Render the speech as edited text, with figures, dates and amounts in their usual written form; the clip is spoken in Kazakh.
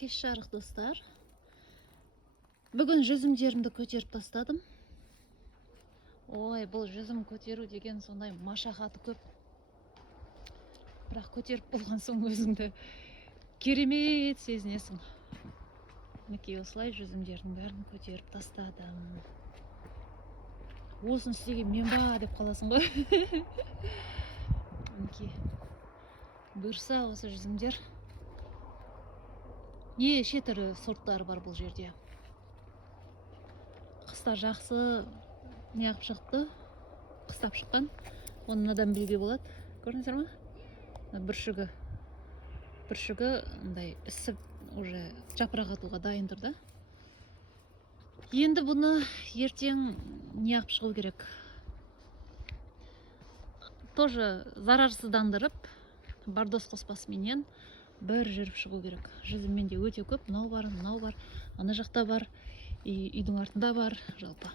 Кеш жарық достар. Бүгін жүзімдерімді көтеріп тастадым. Ой, бұл жүзім көтеру деген сондай машақаты көп. Бірақ көтеріп болған соң өзіңді керемет сезінесің. Мінекей осылай жүзімдердің бәрін көтеріп тастадым. Осыны істеген мен ба деп қаласың ғой. Мінекей. Бұйырса осы жүзімдер неше түрлі сорттары бар бұл жерде. Қыста жақсы неғып шықты, қыстап шыққан. Оны мынадан білуге болады. Көрдіңіздер ма? Бүршігі андай ісіп уже жапырақ атуға дайын тұр да. Енді бұны ертең неғып шығу керек. Тоже зарарсыздандырып, бардос қоспасыменен бір жүріп шығу керек. Жүзіммен де өте көп. Мынау бар, ана жақта бар, үйдің артында бар, жалпы.